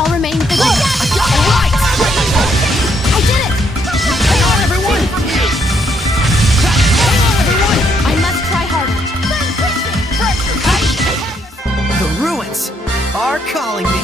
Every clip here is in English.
shall remain vigilant. I got it right! I did it! Hang on, everyone! Hang on, everyone! I must try harder. The ruins are calling me.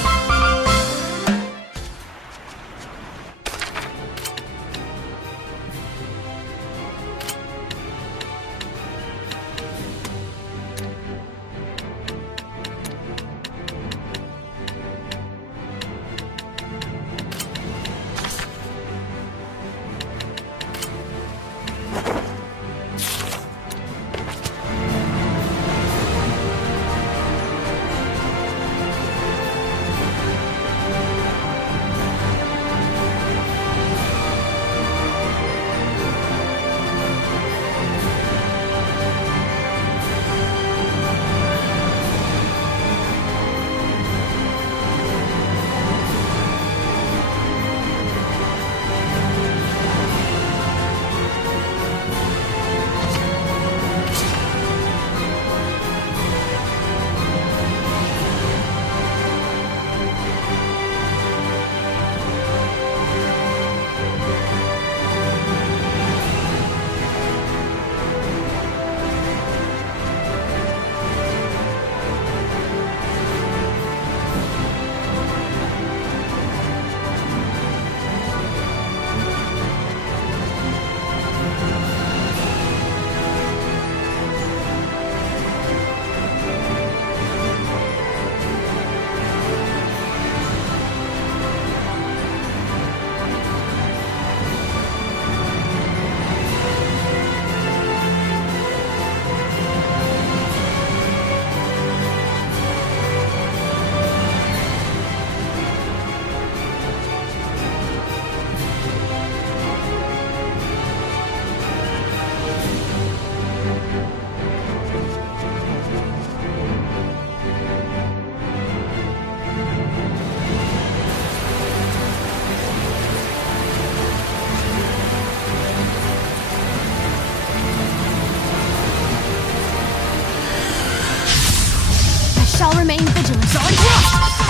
Shall remain vigilant.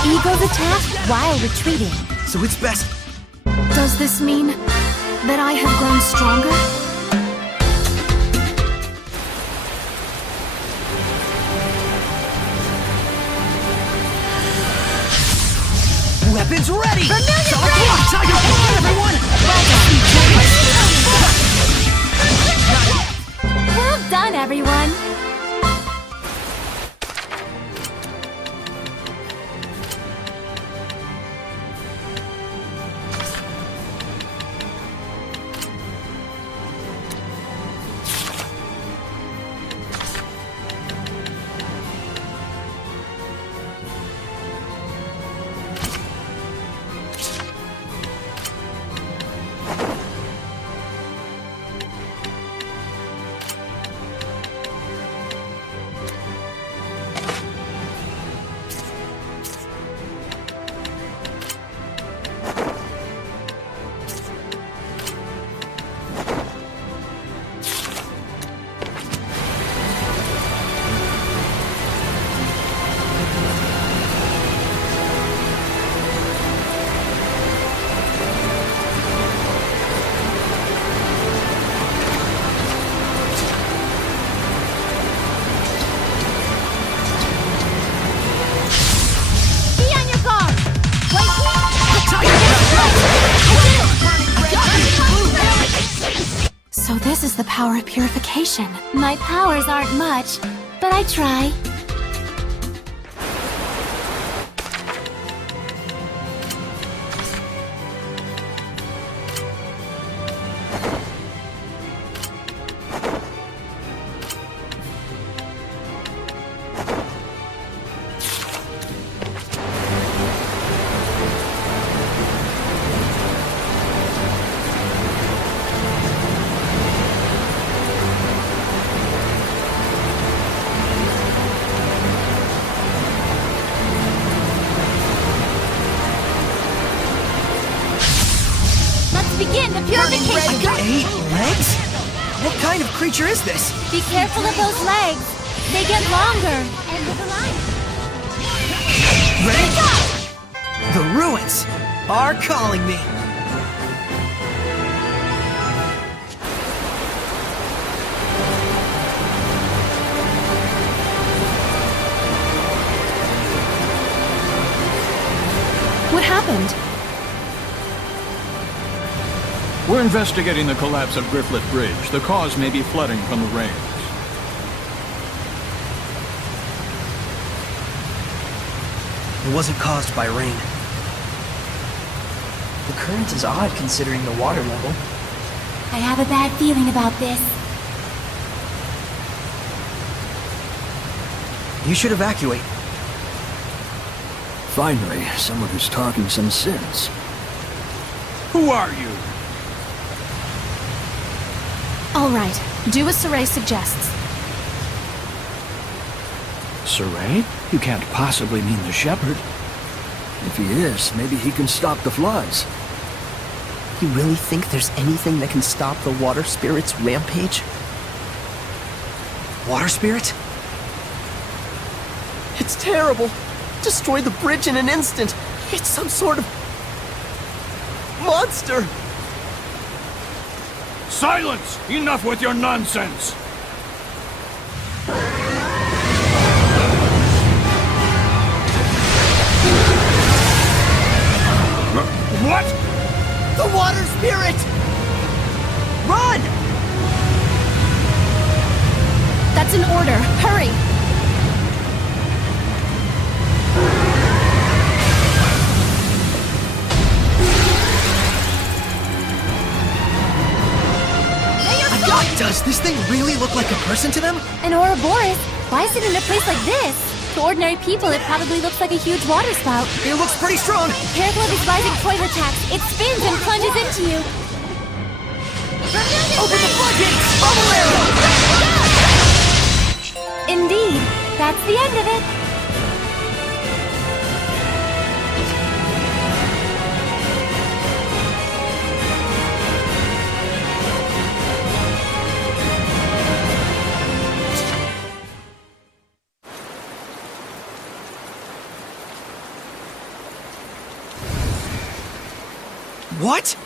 Eagles attack while retreating. So it's best. Does this mean that I have grown stronger? Weapons ready! Vermilion Sonic ready! Rock! Tiger Blood, everyone! Well done, everyone. So this is the power of purification. My powers aren't much, but I try. Begin the purification! 8 legs? What kind of creature is this? Be careful of those legs. They get longer. End of the line. Ready? The ruins spirits are calling me. What happened? We're investigating the collapse of Grifflet Bridge. The cause may be flooding from the rains. It wasn't caused by rain. The current is odd considering the water level. I have a bad feeling about this. You should evacuate. Finally, someone who's talking some sense. Who are you? All right, do as Saray suggests. Saray? You can't possibly mean the shepherd. If he is, maybe he can stop the floods. You really think there's anything that can stop the water spirit's rampage? Water spirit? It's terrible! Destroyed the bridge in an instant! It's some sort of... monster! Silence! Enough with your nonsense! What? The water spirit! Run! That's an order. Hurry! Does this thing really look like a person to them? An Ouroboros? Why sit in a place like this? To ordinary people, it probably looks like a huge water spout. It looks pretty strong. Careful of these rising toilet attacks. It spins and plunges into you. Open the floodgates! Bubble arrow! Indeed. That's the end of it. What?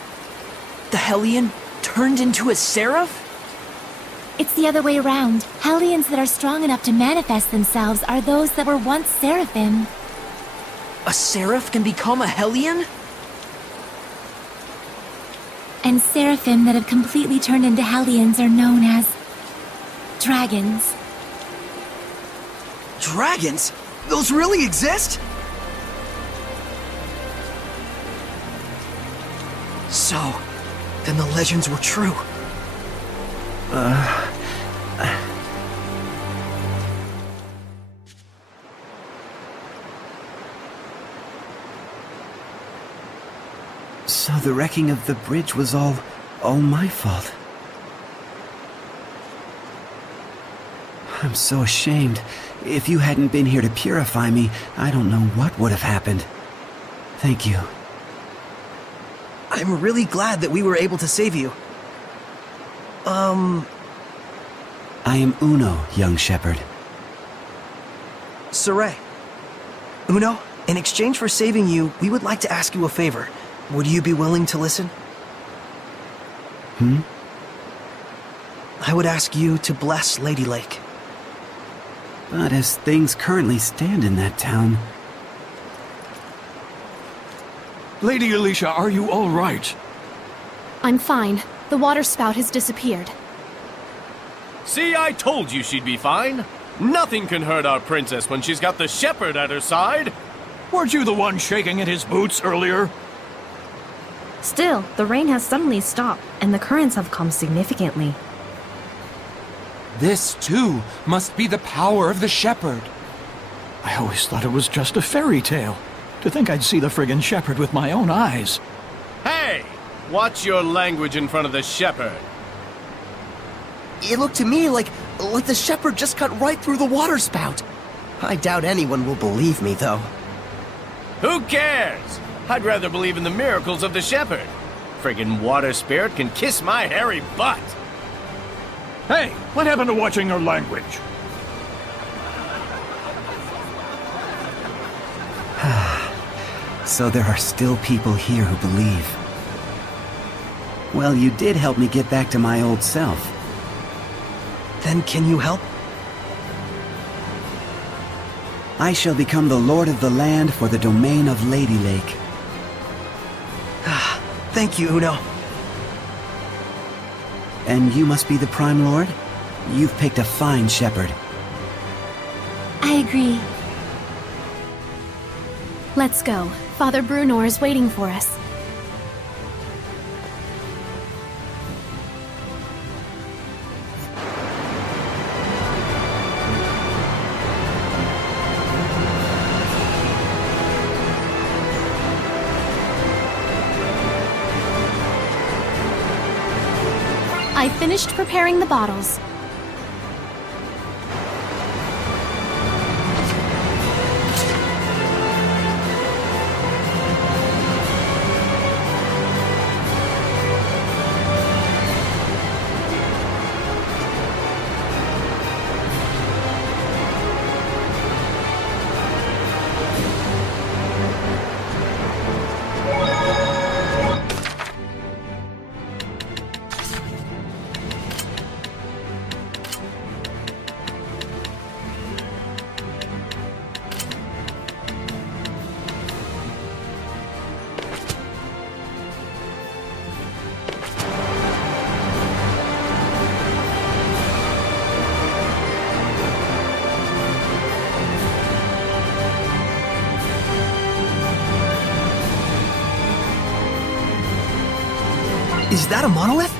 The Hellion turned into a seraph? It's the other way around. Hellions that are strong enough to manifest themselves are those that were once seraphim. A seraph can become a Hellion? And seraphim that have completely turned into hellions are known as... dragons. Dragons? Those really exist? So, then the legends were true. So the wrecking of the bridge was all my fault. I'm so ashamed. If you hadn't been here to purify me, I don't know what would have happened. Thank you. I'm really glad that we were able to save you. I am Uno, young shepherd. Saray. Uno, in exchange for saving you, we would like to ask you a favor. Would you be willing to listen? I would ask you to bless Ladylake. But as things currently stand in that town... Lady Alicia, are you all right? I'm fine. The water spout has disappeared. See, I told you she'd be fine. Nothing can hurt our princess when she's got the shepherd at her side. Weren't you the one shaking in his boots earlier? Still, the rain has suddenly stopped, and the currents have calmed significantly. This, too, must be the power of the shepherd. I always thought it was just a fairy tale. To think I'd see the friggin' shepherd with my own eyes. Hey, watch your language in front of the shepherd. It looked to me like the shepherd just cut right through the water spout. I doubt anyone will believe me, though. Who cares? I'd rather believe in the miracles of the shepherd. Friggin' water spirit can kiss my hairy butt. Hey, what happened to watching your language? So there are still people here who believe. Well, you did help me get back to my old self. Then can you help? I shall become the Lord of the land for the domain of Ladylake. Thank you, Uno. And you must be the Prime Lord? You've picked a fine shepherd. I agree. Let's go. Father Brunor is waiting for us. I finished preparing the bottles. Is that a monolith?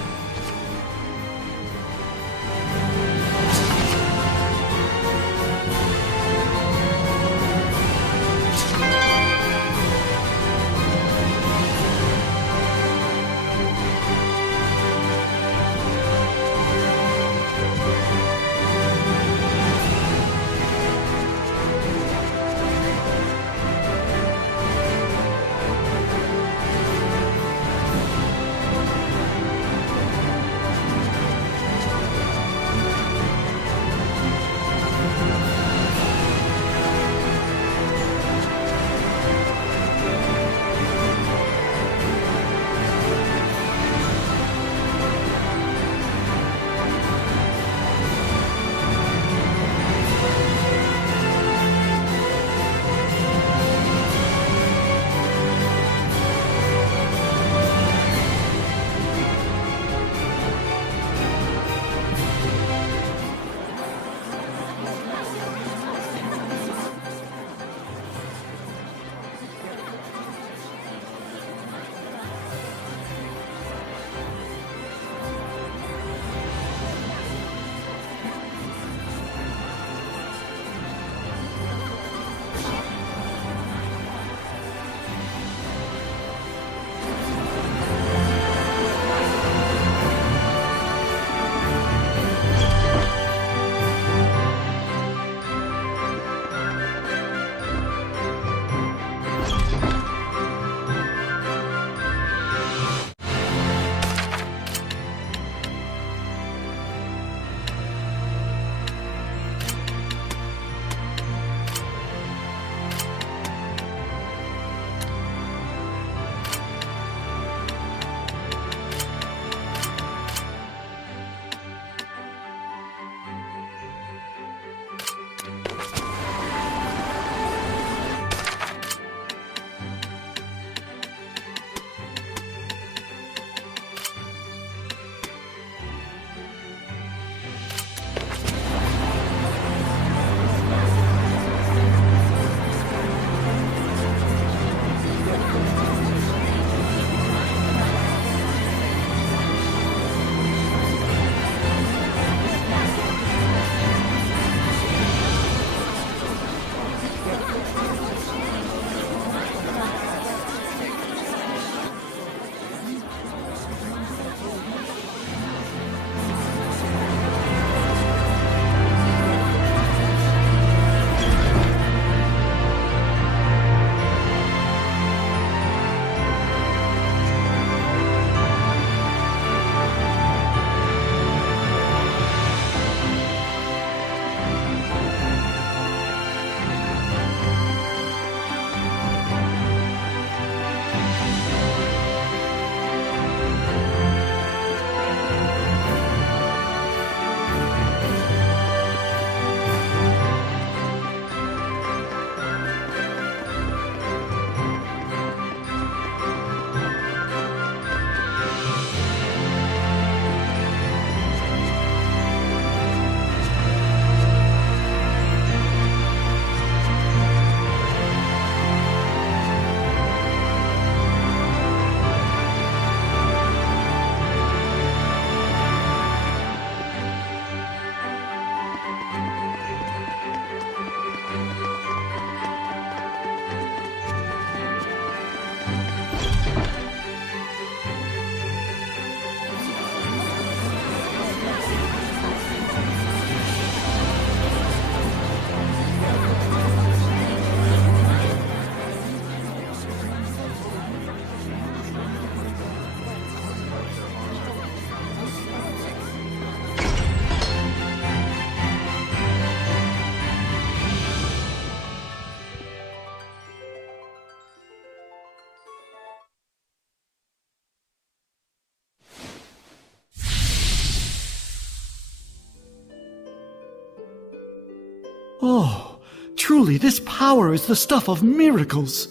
Oh, truly this power is the stuff of miracles.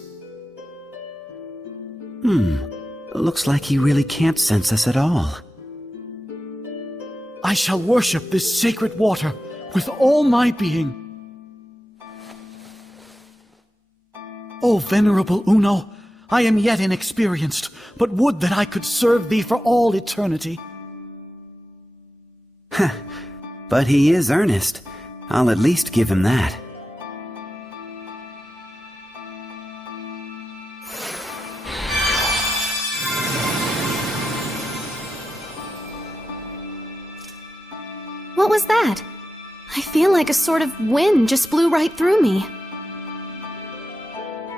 Looks like he really can't sense us at all. I shall worship this sacred water with all my being. O venerable Uno, I am yet inexperienced, but would that I could serve thee for all eternity. But he is earnest. I'll at least give him that. What was that? I feel like a sort of wind just blew right through me.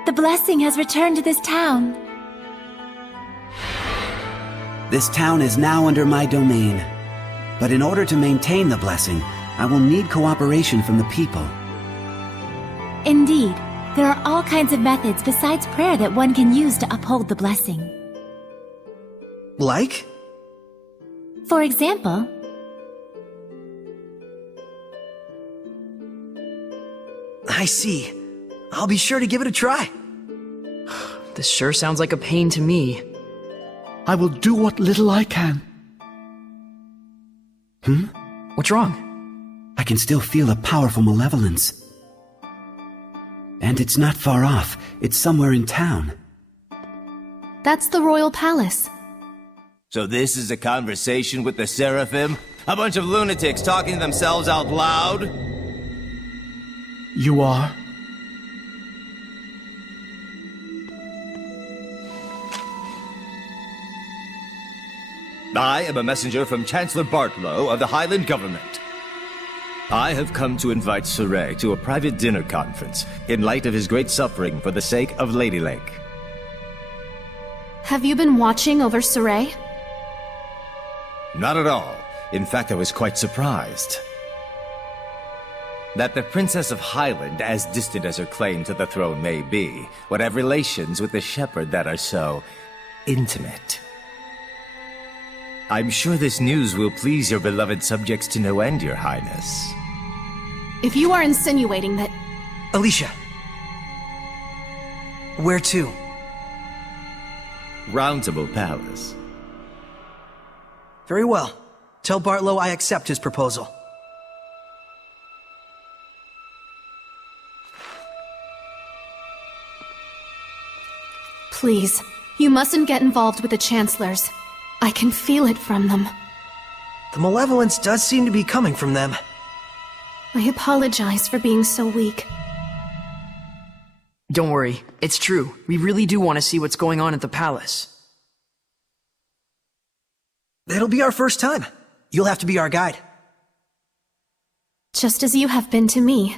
The blessing has returned to this town. This town is now under my domain. But in order to maintain the blessing, I will need cooperation from the people. Indeed, there are all kinds of methods besides prayer that one can use to uphold the blessing. Like? For example, I see. I'll be sure to give it a try. This sure sounds like a pain to me. I will do what little I can. What's wrong? I can still feel a powerful malevolence. And it's not far off. It's somewhere in town. that's the royal palace. So this is a conversation with the Seraphim? A bunch of lunatics talking to themselves out loud? You are? I am a messenger from Chancellor Bartlow of the Highland government. I have come to invite Saray to a private dinner conference in light of his great suffering for the sake of Ladylake. Have you been watching over Saray? Not at all. In fact, I was quite surprised. That the Princess of Highland, as distant as her claim to the throne may be, would have relations with the shepherd that are so intimate. I'm sure this news will please your beloved subjects to no end, Your Highness. If you are insinuating that... Alicia. Where to? Roundtable Palace. Very well. Tell Bartlow I accept his proposal. Please, you mustn't get involved with the Chancellors. I can feel it from them. The malevolence does seem to be coming from them. I apologize for being so weak. Don't worry, it's true. We really do want to see what's going on at the palace. It'll be our first time. You'll have to be our guide. Just as you have been to me.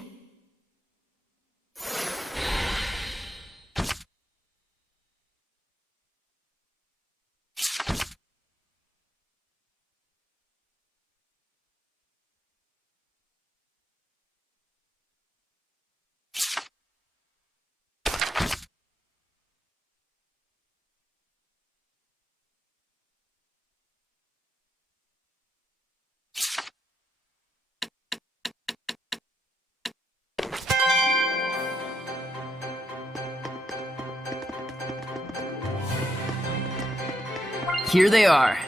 Here they are.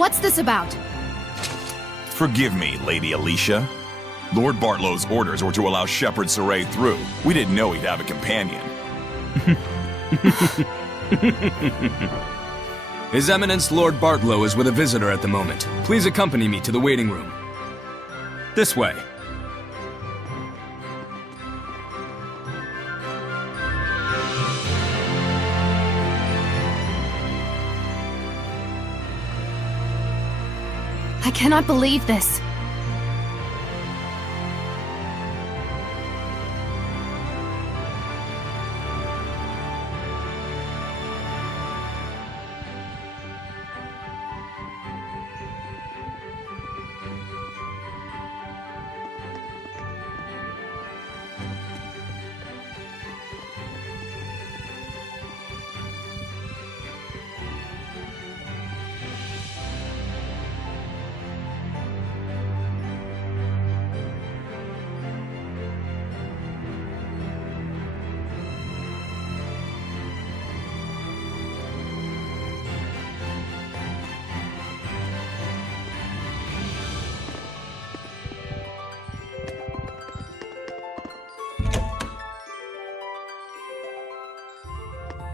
What's this about? Forgive me, Lady Alicia. Lord Bartlow's orders were to allow Shepherd Saray through. We didn't know he'd have a companion. His Eminence Lord Bartlow is with a visitor at the moment. Please accompany me to the waiting room. This way. I cannot believe this.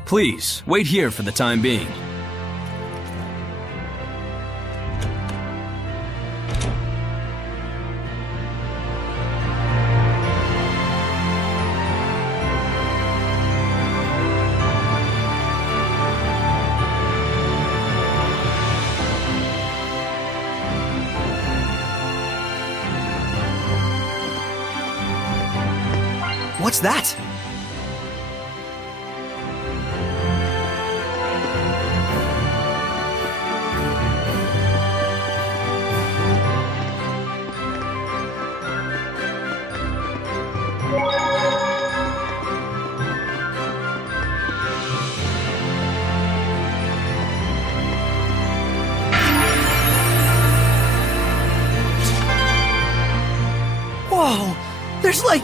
Please, wait here for the time being. What's that? Whoa! There's like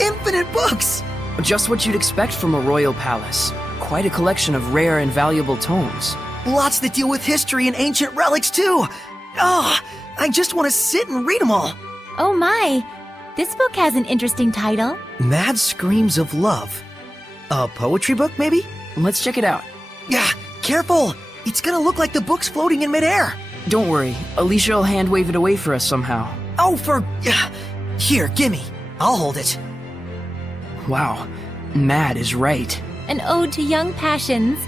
infinite books! Just what you'd expect from a royal palace. Quite a collection of rare and valuable tomes. Lots that deal with history and ancient relics too! Oh, I just want to sit and read them all! Oh my! This book has an interesting title. Mad Screams of Love. A poetry book, maybe? Let's check it out. Yeah, careful! It's gonna look like the book's floating in midair! Don't worry, Alicia will hand wave it away for us somehow. Oh, Here, gimme. I'll hold it. Wow, Mad is right. An ode to young passions.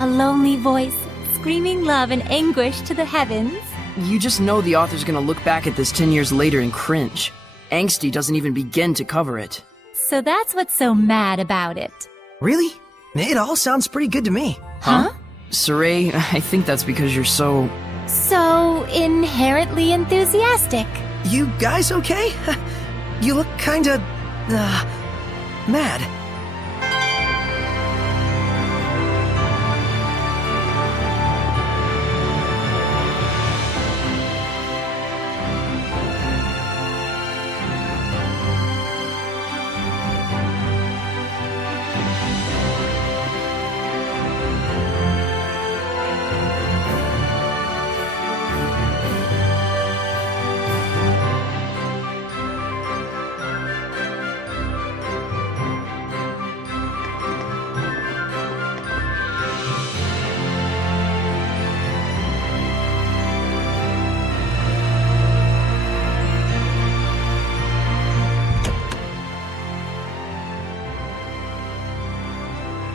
A lonely voice, screaming love and anguish to the heavens. You just know the author's gonna look back at this 10 years later and cringe. Angsty doesn't even begin to cover it. So that's what's so mad about it. Really? It all sounds pretty good to me. Huh? Saray, I think that's because you're so... So inherently enthusiastic. You guys okay? You look kinda... mad.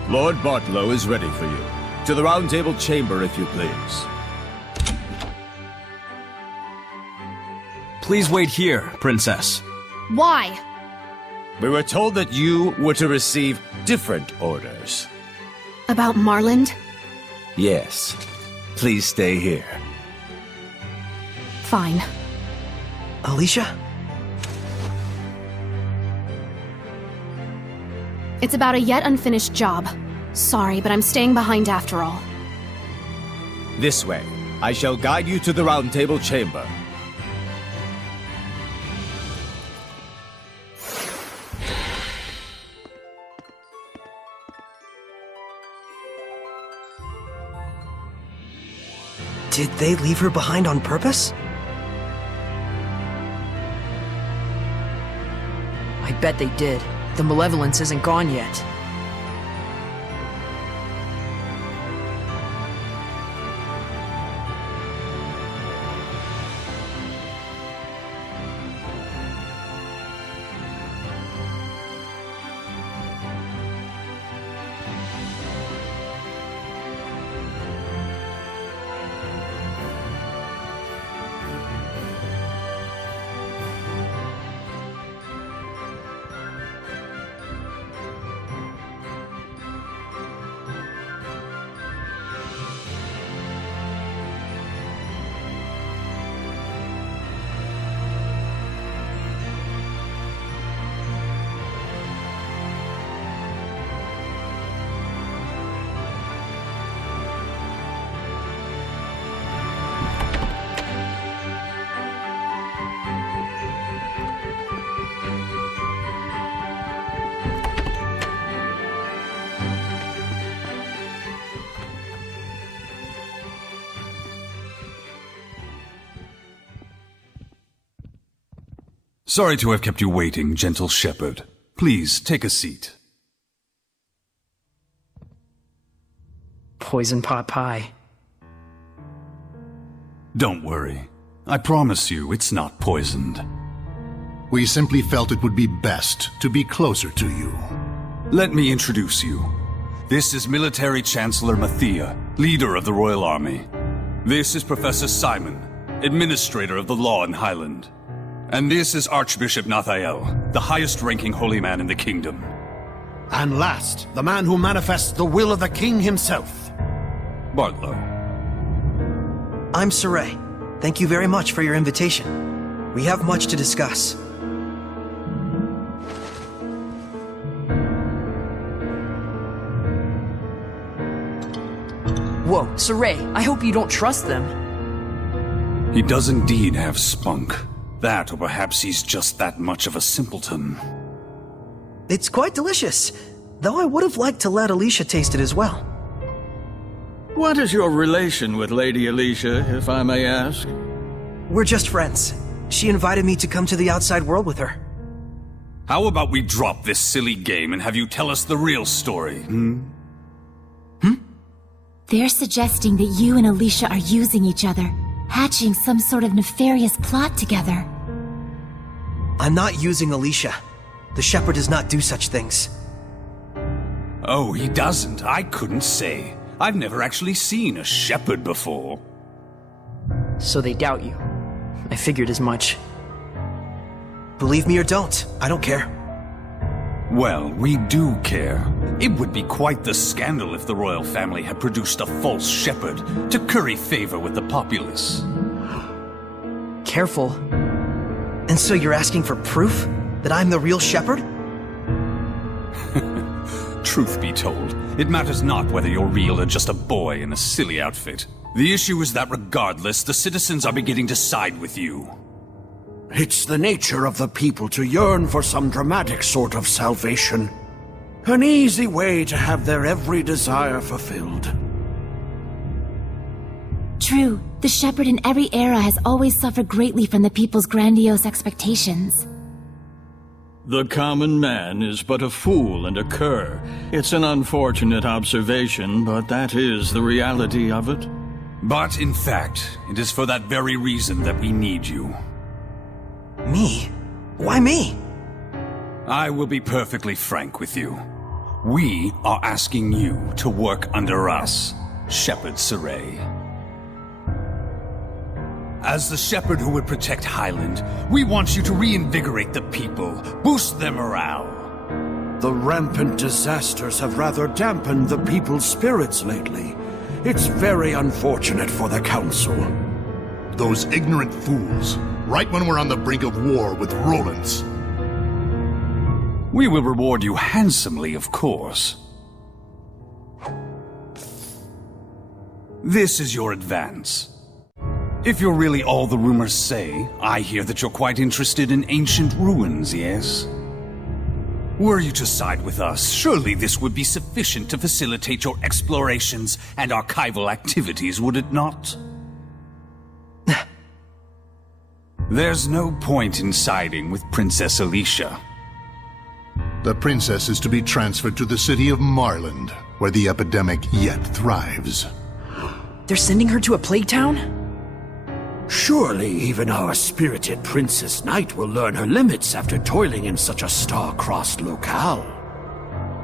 Lord Bartlow is ready for you. To the Round Table chamber, if you please. Please wait here, Princess. Why? We were told that you were to receive different orders. About Marland? Yes. Please stay here. Fine. Alicia? It's about a yet unfinished job. Sorry, but I'm staying behind after all. This way. I shall guide you to the Round Table chamber. Did they leave her behind on purpose? I bet they did. The malevolence isn't gone yet. Sorry to have kept you waiting, gentle shepherd. Please, take a seat. Poison pot pie. Don't worry. I promise you it's not poisoned. We simply felt it would be best to be closer to you. Let me introduce you. This is Military Chancellor Mathia, leader of the Royal Army. This is Professor Simon, administrator of the law in Highland. And this is Archbishop Nathael, the highest-ranking holy man in the kingdom. And last, the man who manifests the will of the king himself. Bartlow. I'm Saray. Thank you very much for your invitation. We have much to discuss. Whoa, Saray, I hope you don't trust them. He does indeed have spunk. That, or perhaps he's just that much of a simpleton. It's quite delicious, though I would have liked to let Alicia taste it as well. What is your relation with Lady Alicia, if I may ask? We're just friends. She invited me to come to the outside world with her. How about we drop this silly game and have you tell us the real story, They're suggesting that you and Alicia are using each other, hatching some sort of nefarious plot together. I'm not using Alicia. The shepherd does not do such things. Oh, he doesn't? I couldn't say. I've never actually seen a shepherd before. So they doubt you. I figured as much. Believe me or don't, I don't care. Well, we do care. It would be quite the scandal if the royal family had produced a false shepherd to curry favor with the populace. Careful. And so you're asking for proof that I'm the real shepherd? Truth be told, it matters not whether you're real or just a boy in a silly outfit. The issue is that regardless, the citizens are beginning to side with you. It's the nature of the people to yearn for some dramatic sort of salvation. An easy way to have their every desire fulfilled. True, the shepherd in every era has always suffered greatly from the people's grandiose expectations. The common man is but a fool and a cur. It's an unfortunate observation, but that is the reality of it. But in fact, it is for that very reason that we need you. Me? Why me? I will be perfectly frank with you. We are asking you to work under us, Shepherd Saray. As the shepherd who would protect Highland, we want you to reinvigorate the people, boost their morale. The rampant disasters have rather dampened the people's spirits lately. It's very unfortunate for the council. Those ignorant fools, right when we're on the brink of war with Roland's. We will reward you handsomely, of course. This is your advance. If you're really all the rumors say, I hear that you're quite interested in ancient ruins, yes? Were you to side with us, surely this would be sufficient to facilitate your explorations and archival activities, would it not? There's no point in siding with Princess Alicia. The princess is to be transferred to the city of Marland, where the epidemic yet thrives. They're sending her to a plague town? Surely even our spirited Princess Knight will learn her limits after toiling in such a star-crossed locale.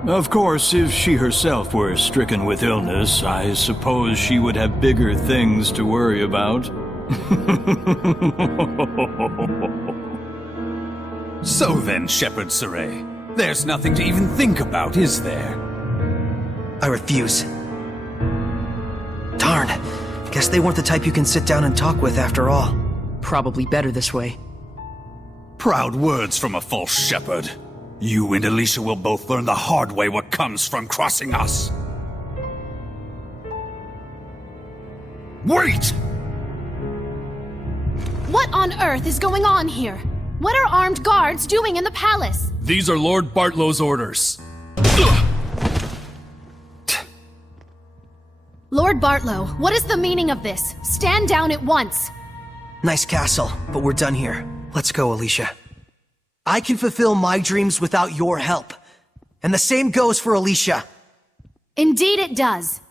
Of course, if she herself were stricken with illness, I suppose she would have bigger things to worry about. So then, Shepherd Saray, there's nothing to even think about, is there? I refuse. Darn. Guess they weren't the type you can sit down and talk with after all. Probably better this way. Proud words from a false shepherd. You and Alicia will both learn the hard way what comes from crossing us. Wait! What on earth is going on here? What are armed guards doing in the palace? These are Lord Bartlow's orders. Lord Bartlow, what is the meaning of this? Stand down at once. Nice castle, but we're done here. Let's go, Alicia. I can fulfill my dreams without your help. And the same goes for Alicia. Indeed it does.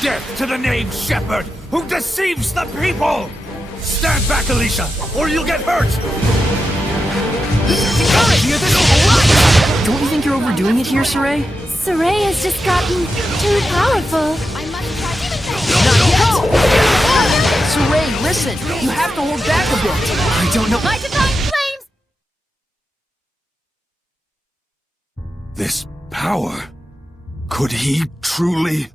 Death to the named shepherd who deceives the people! Stand back, Alicia, or you'll get hurt! Don't you think you're overdoing it here, Saray? Saray has just gotten too powerful. I must try Saray, listen! You have to hold back a bit! I don't know. My divine flames! This power... Could he truly...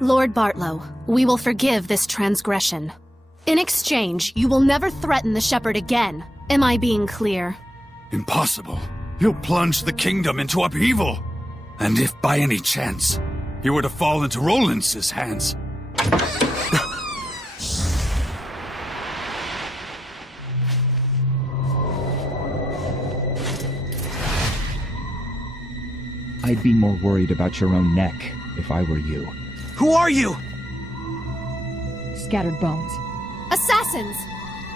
Lord Bartlow, we will forgive this transgression. In exchange, you will never threaten the shepherd again. Am I being clear? Impossible. He'll plunge the kingdom into upheaval. And if by any chance he were to fall into Rollins' hands... I'd be more worried about your own neck if I were you. Who are you? Scattered bones. Assassins!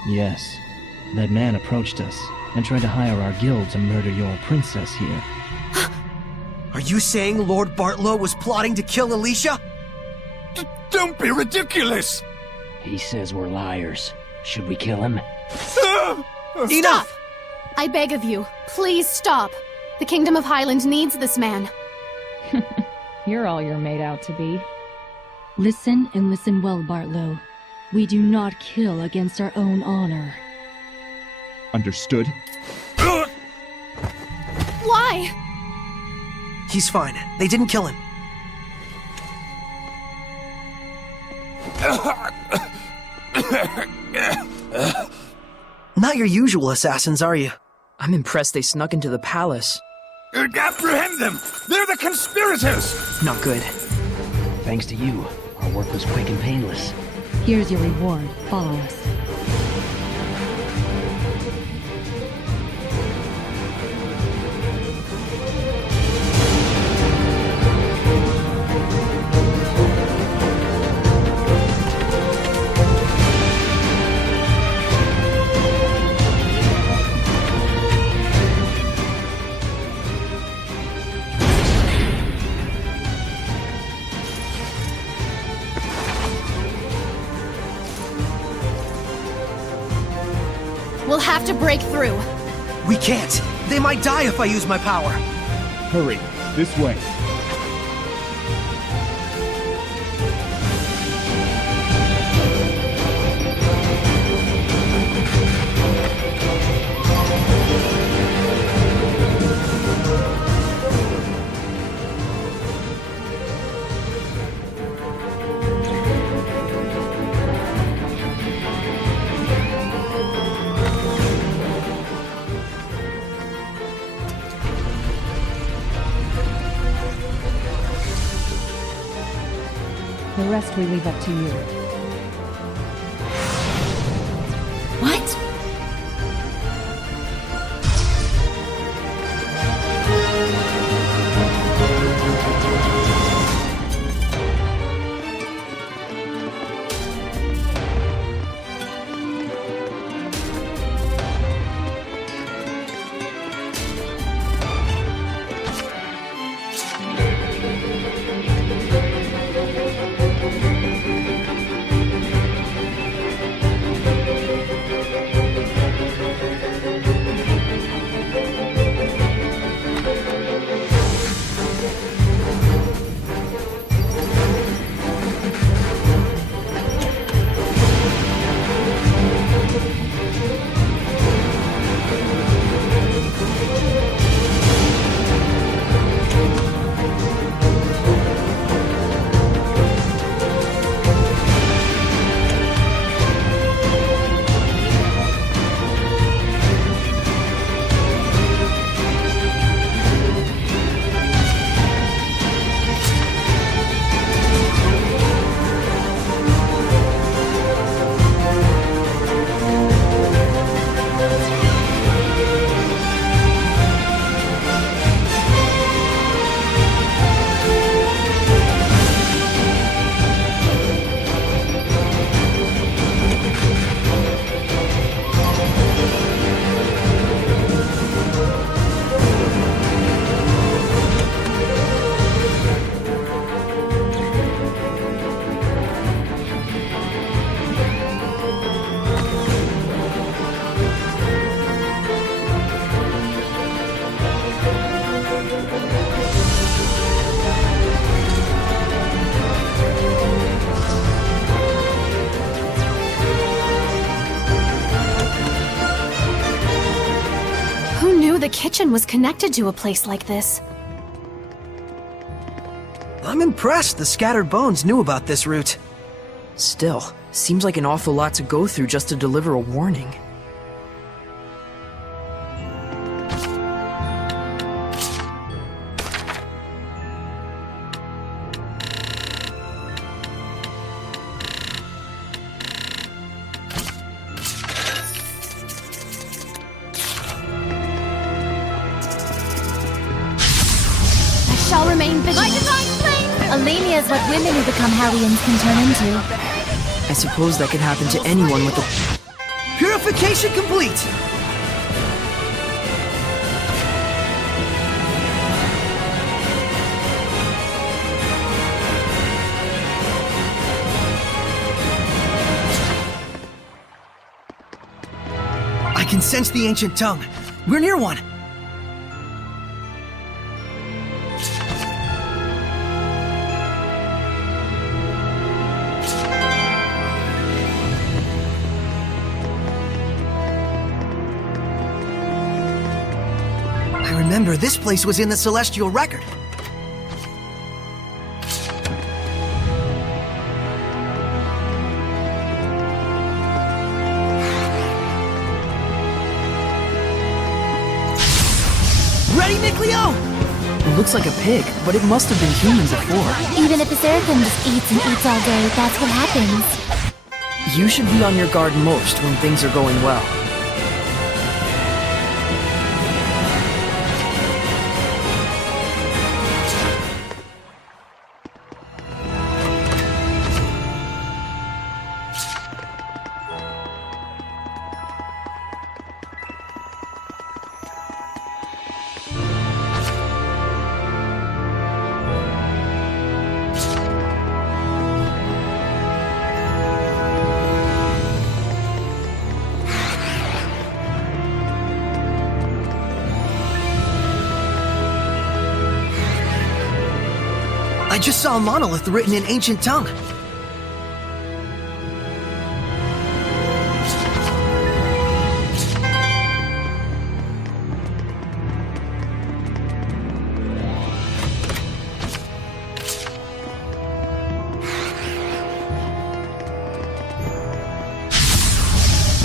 Yes. That man approached us and tried to hire our guild to murder your princess here. Are you saying Lord Bartlow was plotting to kill Alicia? Don't be ridiculous! He says we're liars. Should we kill him? Enough! I beg of you, please stop. The Kingdom of Highland needs this man. You're all you're made out to be. Listen and listen well, Bartlow. We do not kill against our own honor. Understood? Why? He's fine. They didn't kill him. Not your usual assassins, are you? I'm impressed they snuck into the palace. Apprehend them! They're the conspirators! Not good. Thanks to you, our work was quick and painless. Here's your reward. Follow us. We'll have to break through. We can't. They might die if I use my power. Hurry, this way. The rest we leave up to you. What? the kitchen was connected to a place like this. I'm impressed the scattered bones knew about this route. Still, seems like an awful lot to go through just to deliver a warning. Shall remain vigilant. Alenia is what women who become Hellions can turn into. I suppose that could happen to anyone with a... Purification complete! I can sense the ancient tongue. We're near one. Remember, this place was in the Celestial Record. Ready, Nicleo? It looks like a pig, but it must have been human before. Even if a seraphim just eats and eats all day, that's what happens. You should be on your guard most when things are going well. I just saw a monolith written in ancient tongue.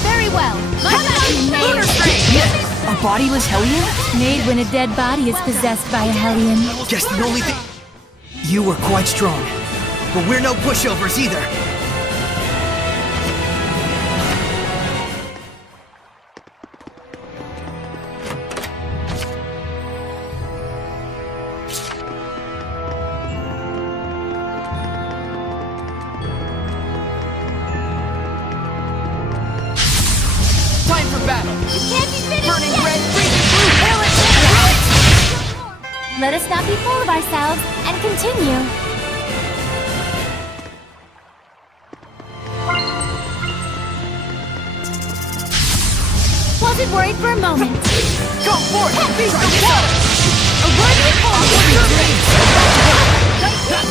Very well. A bodiless Hellion? Made when a dead body is possessed by a Hellion. Guess the only thing... You were quite strong, but we're no pushovers either. Time for battle! You can't be finished Burning yet. red, freezing blue, Let us not be full of ourselves and continue. Wasn't worried for a moment. Come forth! Feast the water! A worthy opponent.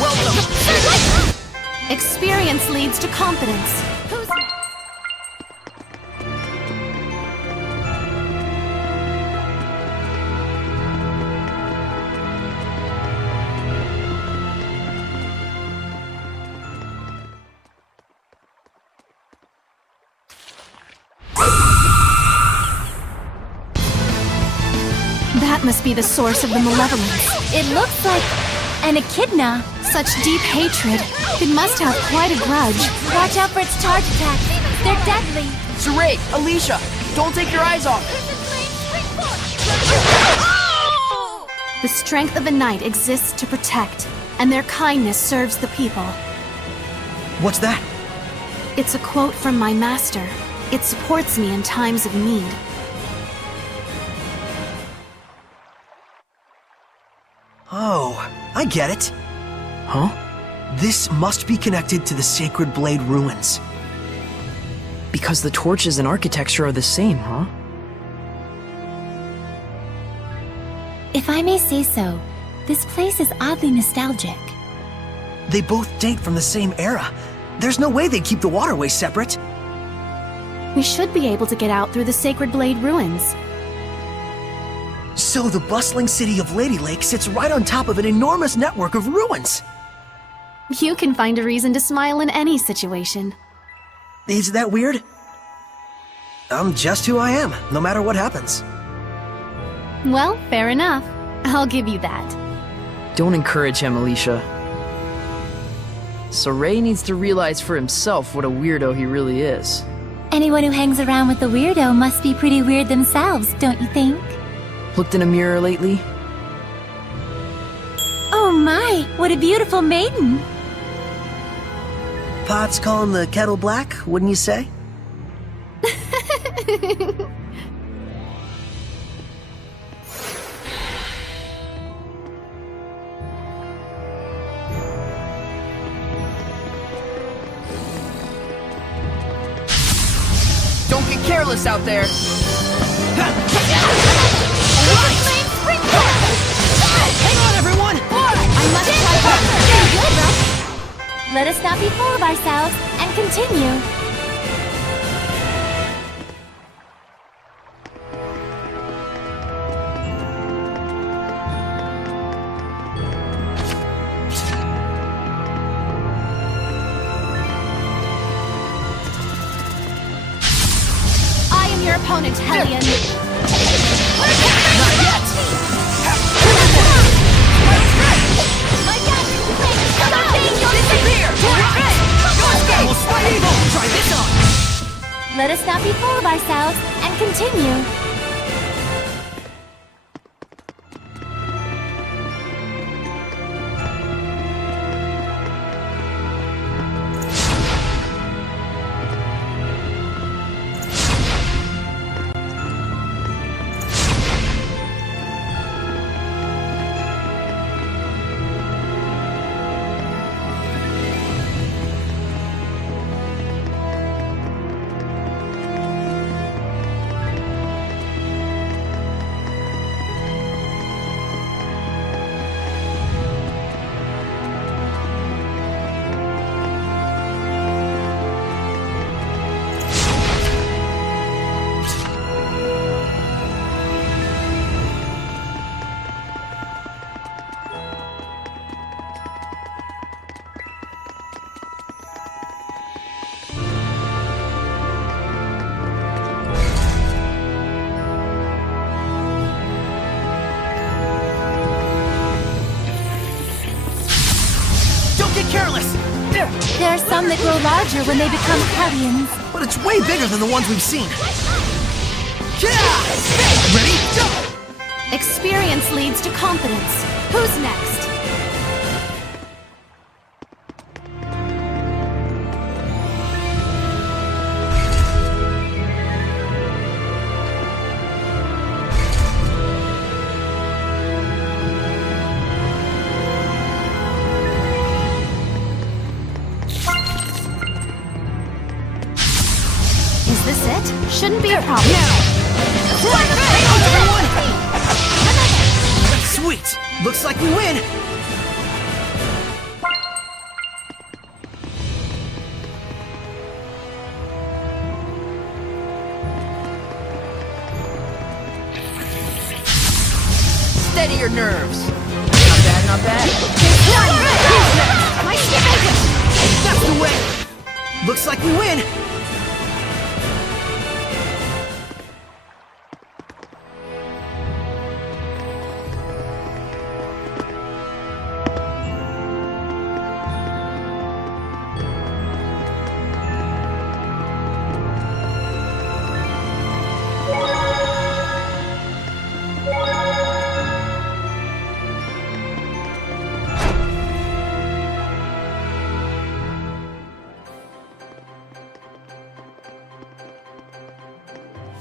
Welcome! Experience leads to confidence. Who's... That must be the source of the malevolence. It looks like an echidna. Such deep hatred. It must have quite a grudge. Watch out for its charge attacks. They're deadly. Saray, Alicia, don't take your eyes off it. The strength of a knight exists to protect, and their kindness serves the people. What's that? It's a quote from my master. It supports me in times of need. Oh, I get it. Huh? This must be connected to the Sacred Blade ruins. Because the torches and architecture are the same, huh? If I may say so, this place is oddly nostalgic. They both date from the same era. There's no way they'd keep the waterways separate. We should be able to get out through the Sacred Blade ruins. So the bustling city of Ladylake sits right on top of an enormous network of ruins. You can find a reason to smile in any situation. Is that weird? I'm just who I am, no matter what happens. Well, fair enough. I'll give you that. Don't encourage him, Alicia. Saray needs to realize for himself what a weirdo he really is. Anyone who hangs around with a weirdo must be pretty weird themselves, don't you think? Looked in a mirror lately? Oh my, what a beautiful maiden! Pot's calling the kettle black, wouldn't you say? Don't get careless out there! Hang on, everyone! I must try harder! Let us not be full of ourselves and continue. I am your opponent, Hellion. Not yet! Let us not be full of ourselves and continue. Get careless! There are some that grow larger when they become hellions. But it's way bigger than the ones we've seen. Ready? Experience leads to confidence. Who's next? Is this it? Shouldn't be a problem. Sweet! Looks like we win! Steady your nerves. Not bad, not bad. That's the way! Looks like we win!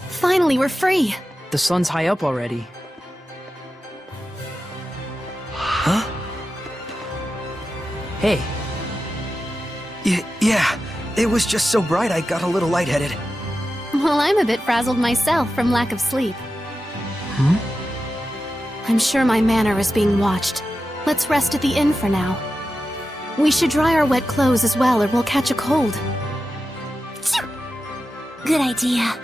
Finally, we're free. The sun's high up already. Huh? Hey. Yeah, it was just so bright I got a little lightheaded. Well, I'm a bit frazzled myself from lack of sleep. Hmm? I'm sure my manor is being watched. Let's rest at the inn for now. We should dry our wet clothes as well, or we'll catch a cold. Good idea.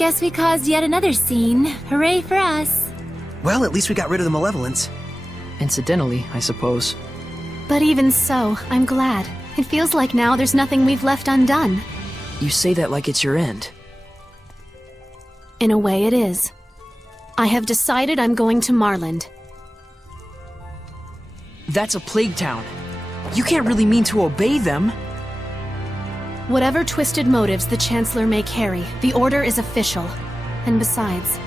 Guess we caused yet another scene. Hooray for us. Well, at least we got rid of the malevolence. Incidentally, I suppose. But even so, I'm glad. It feels like now there's nothing we've left undone. You say that like it's your end. In a way, it is. I have decided I'm going to Marland. That's a plague town. You can't really mean to obey them. Whatever twisted motives the Chancellor may carry, the order is official. And besides,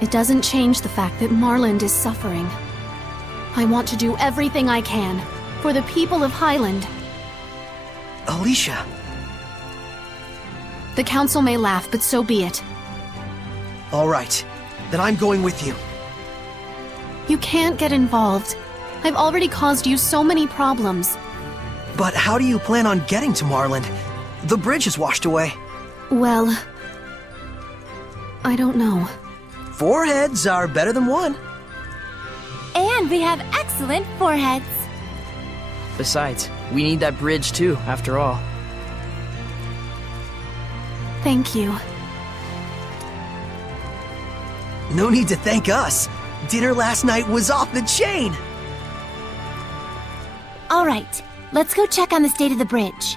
it doesn't change the fact that Marland is suffering. I want to do everything I can for the people of Highland. Alicia! The Council may laugh, but so be it. All right. Then I'm going with you. You can't get involved. I've already caused you so many problems. But how do you plan on getting to Marland? The bridge is washed away. Well, I don't know. 4 heads are better than 1. And we have excellent foreheads. Besides, we need that bridge too, after all. Thank you. No need to thank us. Dinner last night was off the chain. All right, let's go check on the state of the bridge.